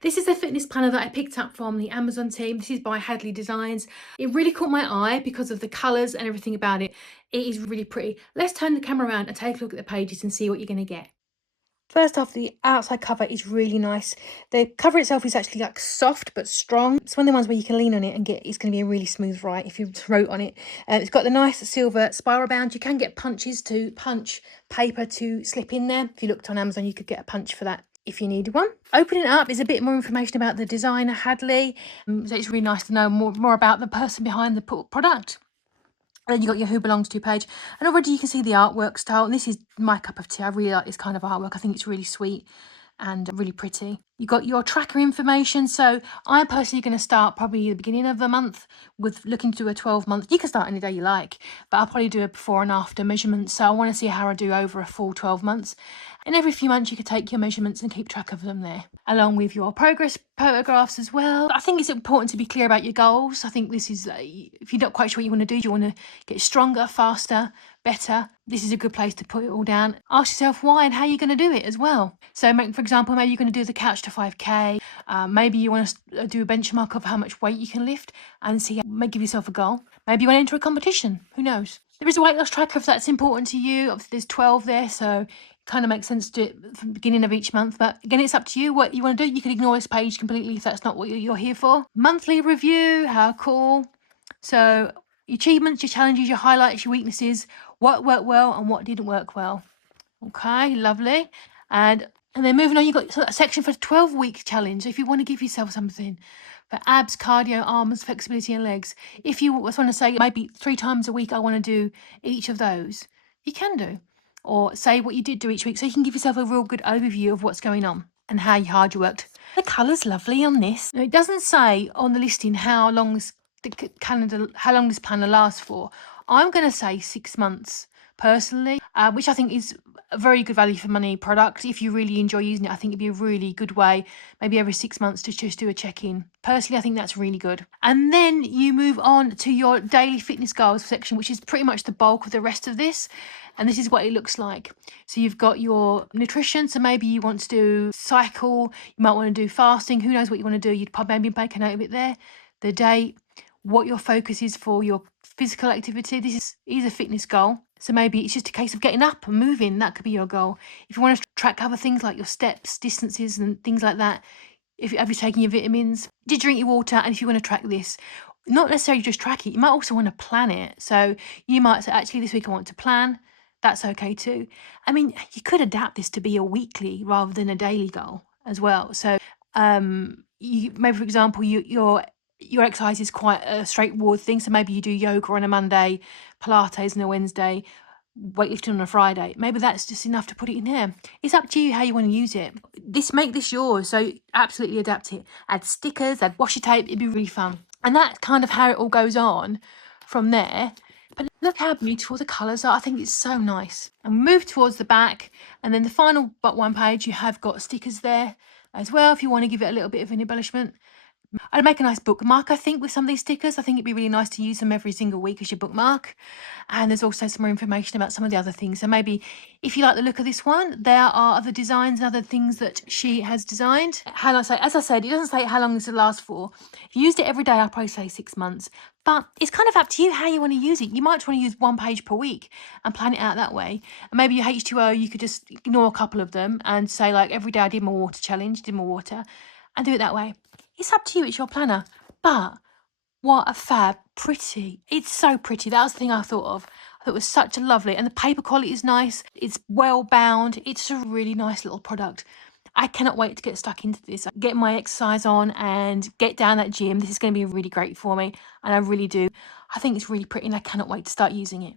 This is a fitness planner that I picked up from the Amazon team. This is by Hadley Designs. It really caught my eye because of the colours and everything about it. It is really pretty. Let's turn the camera around and take a look at the pages and see what you're going to get. First off, the outside cover is really nice. The cover itself is actually like soft but strong. It's one of the ones where you can lean on it and get, it's going to be a really smooth ride if you wrote on it. It's got the nice silver spiral bound. You can get punches to punch paper to slip in there. If you looked on Amazon, you could get a punch for that if you needed one. Opening it up is a bit more information about the designer, Hadley. So it's really nice to know more about the person behind the product. And then you got your Who Belongs To page, and already you can see the artwork style, and this is my cup of tea. I really like this kind of artwork. I think it's really sweet and really pretty. You got your tracker information. So I'm personally going to start probably the beginning of the month with looking to do a 12-month. You can start any day you like, but I'll probably do a before and after measurement. So I want to see how I do over a full 12 months. And every few months you can take your measurements and keep track of them there, along with your progress photographs as well. I think it's important to be clear about your goals. I think this is, if you're not quite sure what you want to do, you want to get stronger, faster, better, this is a good place to put it all down. Ask yourself why and how you're going to do it as well. So for example, maybe you're going to do the couch to 5k. Maybe you want to do a benchmark of how much weight you can lift and see, maybe give yourself a goal. Maybe you want to enter a competition, who knows. There is a weight loss tracker if that's important to you. Obviously there's 12 there, so it kind of makes sense to do it from the beginning of each month, but again, it's up to you what you want to do. You can ignore this page completely if that's not what you're here for. Monthly review, how cool. So your achievements, your challenges, your highlights, your weaknesses, what worked well and what didn't work well. Okay, lovely. And then moving on, you've got a section for the 12-week challenge. So if you want to give yourself something for abs, cardio, arms, flexibility and legs, if you just want to say maybe 3 times a week I want to do each of those, you can do. Or say what you did do each week, so you can give yourself a real good overview of what's going on and how hard you worked. The colour's lovely on this. Now, it doesn't say on the listing how long this planner lasts for. I'm going to say 6 months personally, which I think is a very good value for money product. If you really enjoy using it, I think it'd be a really good way, maybe every 6 months, to just do a check-in. Personally, I think that's really good. And then you move on to your daily fitness goals section, which is pretty much the bulk of the rest of this. And this is what it looks like. So you've got your nutrition. So maybe you want to do cycle, you might want to do fasting, who knows what you want to do. You'd probably maybe make a note of it there. The date, what your focus is for your physical activity. This is a fitness goal. So maybe it's just a case of getting up and moving. That could be your goal. If you want to track other things like your steps, distances and things like that, have you taken your vitamins? Did you drink your water? And if you want to track this, not necessarily just track it, you might also want to plan it. So you might say, actually, this week I want to plan. That's okay too. I mean, you could adapt this to be a weekly rather than a daily goal as well. So you maybe, for example, your exercise is quite a straightforward thing. So maybe you do yoga on a Monday, Pilates on a Wednesday, weightlifting on a Friday. Maybe that's just enough to put it in here. It's up to you how you want to use it. Make this yours. So absolutely adapt it. Add stickers, add washi tape. It'd be really fun. And that's kind of how it all goes on from there. But look how beautiful the colours are. I think it's so nice. And move towards the back. And then the final but one page, you have got stickers there as well if you want to give it a little bit of an embellishment. I'd make a nice bookmark, I think, with some of these stickers. I think it'd be really nice to use them every single week as your bookmark. And there's also some more information about some of the other things. So maybe if you like the look of this one, there are other designs and other things that she has designed. As I said, it doesn't say how long this will last for. If you used it every day, I'd probably say 6 months. But it's kind of up to you how you want to use it. You might want to use 1 page per week and plan it out that way. And maybe your H2O, you could just ignore a couple of them and say, like, every day I did my water challenge, did my water, and do it that way. It's up to you, it's your planner. But what a fab, pretty. It's so pretty. That was the thing I thought of. I thought it was such a lovely, and the paper quality is nice. It's well bound. It's a really nice little product. I cannot wait to get stuck into this, get my exercise on and get down that gym. This is going to be really great for me. And I really do. I think it's really pretty and I cannot wait to start using it.